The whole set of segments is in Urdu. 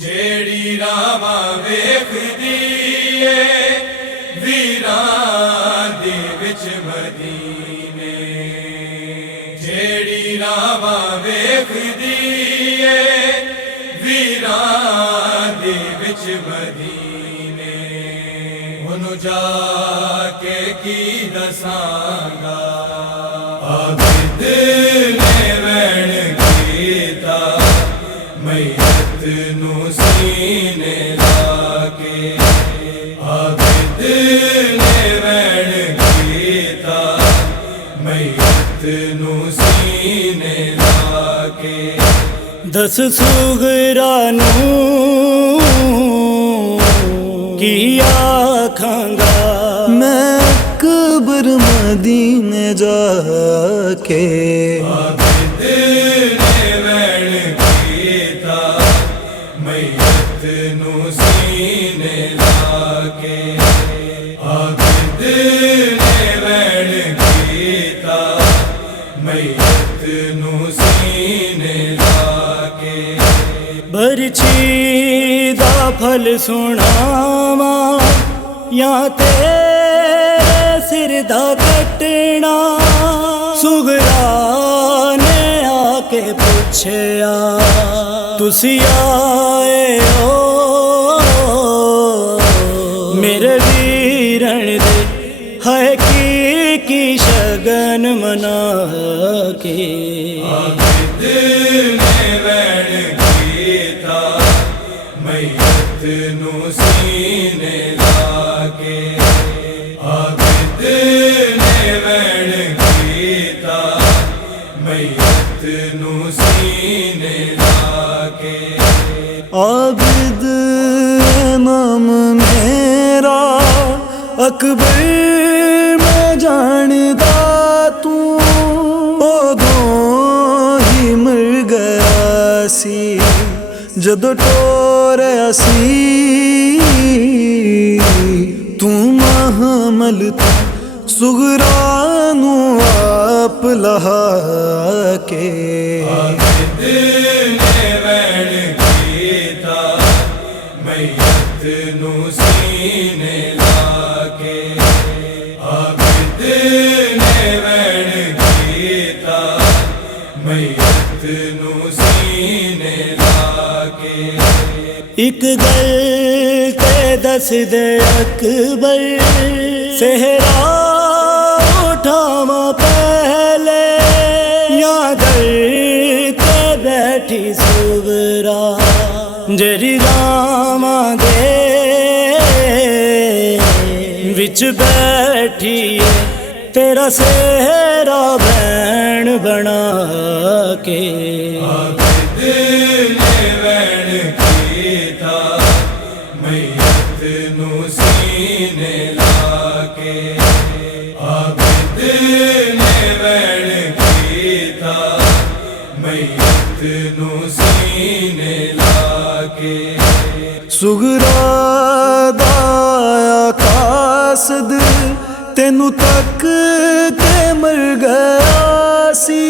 جیڑی راواں ویکھدی اے ویراں دے وچ مدینے، جیڑی راواں ویکھدی اے ویراں دے وچ مدینے، اونوں جا کے کی دساں گا عابد نے وین کیتا میت نو سینے لا کے، عابد نے وین کیتا میت نو سینے لا کے، دس سوگرانوں کی آکھاں گا میں قبر مدینے جا کے، عابد نے وین کیتا میت نو سینے لا کے، عابد نے وین کیتا میت نو سینے لا کے، برچھی دا پھل سناواں یا تیرے سر دا کٹنا، سغرا نے آ کے پوچھیا تسی آئے ہو میرے ویرن دے ہے کی شگن منا کے، عابد نے وین کیتا میت نو سینے لا کے، عابد نے وین کیتا میت نو سینے لا کے، عابد امام میرا اکبر میں جاندا تو ادوں ہی مر گیا سی جدو ٹوریا سی تو محمل سغرا نو آپ لہا کے، عابد نے وین کیتا میت نو سینے لا کے، عابد نے وین کیتا میت نو سینے لا کے، ایک گل تے دس دے اکبر صحرا اٹھاواں پہلے یا در تے بیٹھی سغرا جری راواں دے وچ بیٹھی تیرا صحرا بین بنا کے، عابد نے وین کیتا میت نو سینے لا کے، عابد نے وین کیتا میت نو سینے لا کے، سغرا دا قاصد تینو تک کے مر گیا سی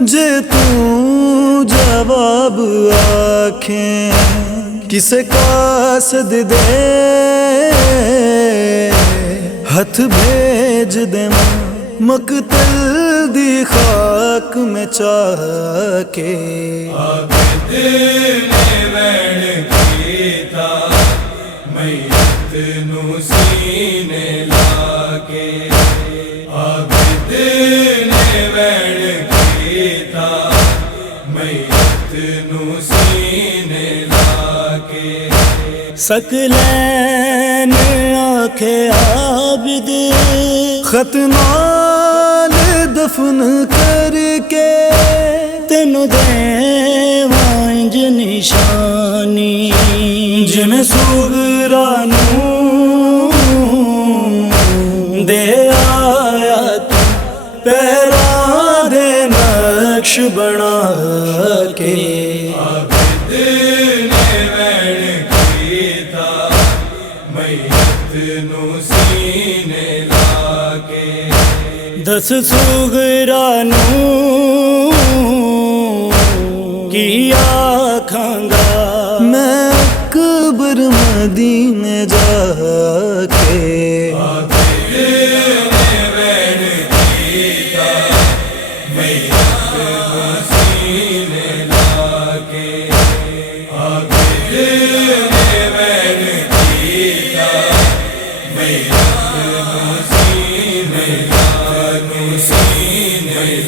جے تو جواب آکھیں کسے قاصد دے ہتھ بھیج دے مقتل دی خاک میں چاہ کے، عابد نے وین کیتا میت نو سینے لا کے، عابد نے وین کیتا میت نو سینے لا کے، سکلین آکھے عابد ختنال دفن کر کے تینو دیواں انج نشانی جن سغرا نوں دے آیا تو پیراں دے نقش بنا کے، عابد نے وین کیتا میت نو سینے لا کے، دس سغرانوں کی آکھاں گا میں مدینے جا کے عابد نے وین کیتا میت نو سینے لا کے عابد نے وین کیتا میت نو سینے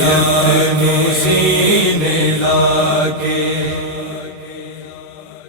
لا